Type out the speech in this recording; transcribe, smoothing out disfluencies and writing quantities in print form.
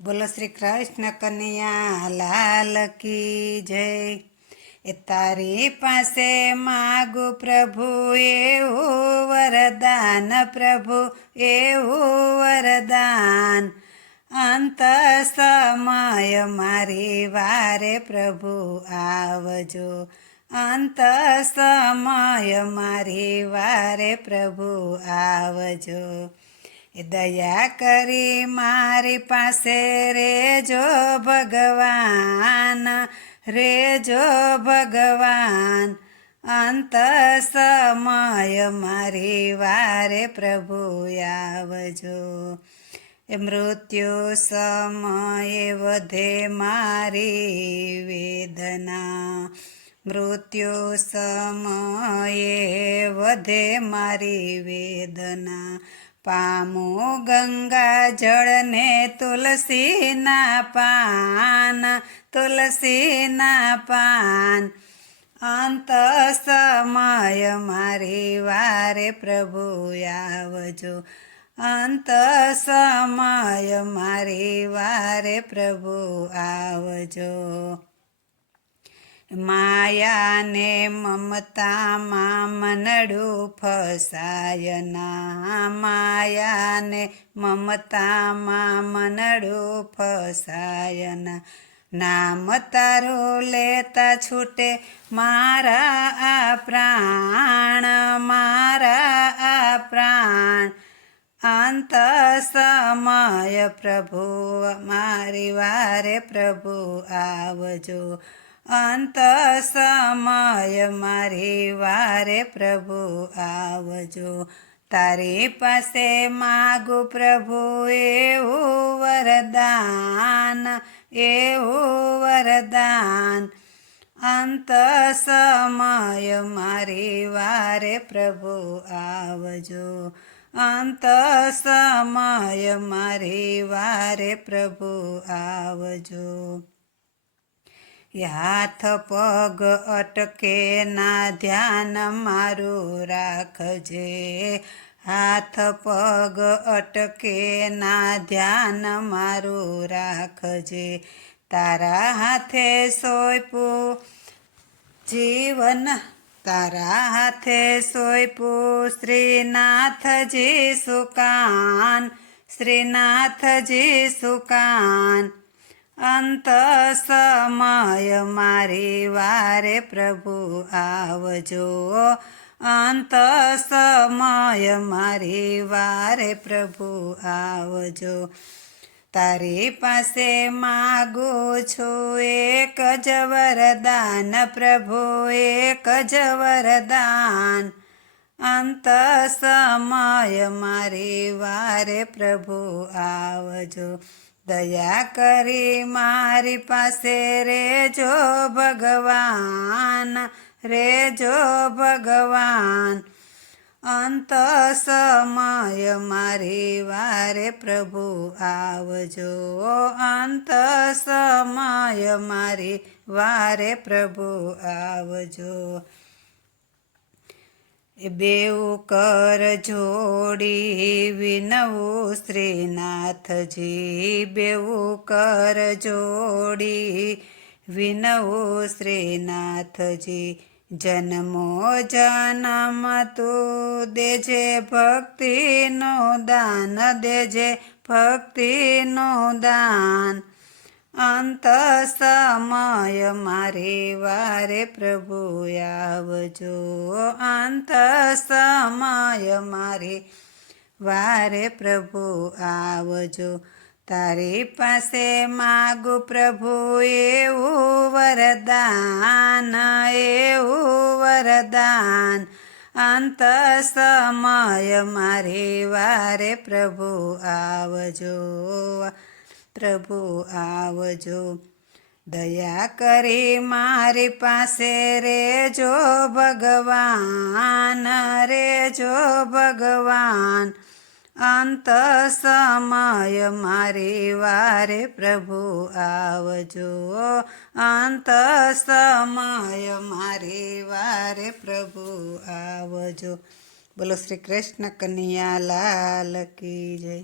બોલો શ્રી કૃષ્ણ કનૈયા લાલ કી જય। એ તારી પાસે માગુ પ્રભુ એવું વરદાન, પ્રભુ એવું વરદાન। અંત સમય મારી વારે પ્રભુ આવજો, અંત સમય મારી વારે પ્રભુ આવજો। એ દયા કરી મારી પાસે રેજો ભગવાન, રેજો ભગવાન। અંત સમય મારી વારે પ્રભુ આવજો। એ મૃત્યુ સમયે વધે મારી વેદના, મૃત્યુ સમયે વધે મારી વેદના। પામું ગંગા જળને તુલસીના પાન, તુલસીના પાન। અંત સમય મારી વારે પ્રભુ આવજો, અંત સમય મારી વારે પ્રભુ આવજો। માયાને મમતામાં મનડું ફસાયના, માયાને મમતામાં મનડું ફસાયના। નામ તારું લેતા છૂટે મારા આ પ્રાણ, મારા આ પ્રાણ। અંત સમય પ્રભુ મારી વારે પ્રભુ આવજો, અંત સમય મારી વારે પ્રભુ આવજો। તારી પાસે માગુ પ્રભુ એવું વરદાન, એવું વરદાન। અંત સમય મારી વારે પ્રભુ આવજો, અંત સમય મારી વારે પ્રભુ આવજો। હાથ પગ અટકે ના ધ્યાન મારું રાખજે, હાથ પગ અટકે ના ધ્યાન મારું રાખજે। તારા હાથે સોંપ્યું જીવન, તારા હાથે સોંપ્યું શ્રીનાથજી સુકાન, શ્રીનાથજી સુકાન। અંત સમય મારી વારે પ્રભુ આવજો, અંત સમય મારી વારે પ્રભુ આવજો। તારી પાસે માગું છું એક જ વરદાન, પ્રભુ એક જ વરદાન। અંત સમય મારી વારે પ્રભુ આવજો। દયા કરી મારી પાસે રેજો ભગવાન, રેજો ભગવાન। અંત સમય મારી વારે પ્રભુ આવજો, અંત સમય મારી વારે પ્રભુ આવજો। બેઉ કર જોડી વિનવું શ્રીનાથજી, બેઉ કર જોડી વિનવું શ્રીનાથજી। જન્મો જન્મ તું દેજે ભક્તિનું દાન, દેજે ભક્તિનું દાન। અંત સમય મારી વારે પ્રભુ આવજો, અંત સમય મારી વારે પ્રભુ આવજો। તારી પાસે માગુ પ્રભુ એવું વરદાન, એવું વરદાન। અંત સમય મારી વારે પ્રભુ આવજો, પ્રભુ આવજો। દયા કરી મારી પાસે રેજો ભગવાન, રેજો ભગવાન। અંત સમય મારી વારે પ્રભુ આવજો, અંત સમય મારી વારે પ્રભુ આવજો। બોલો શ્રી કૃષ્ણ કનૈયા લાલ કી જય।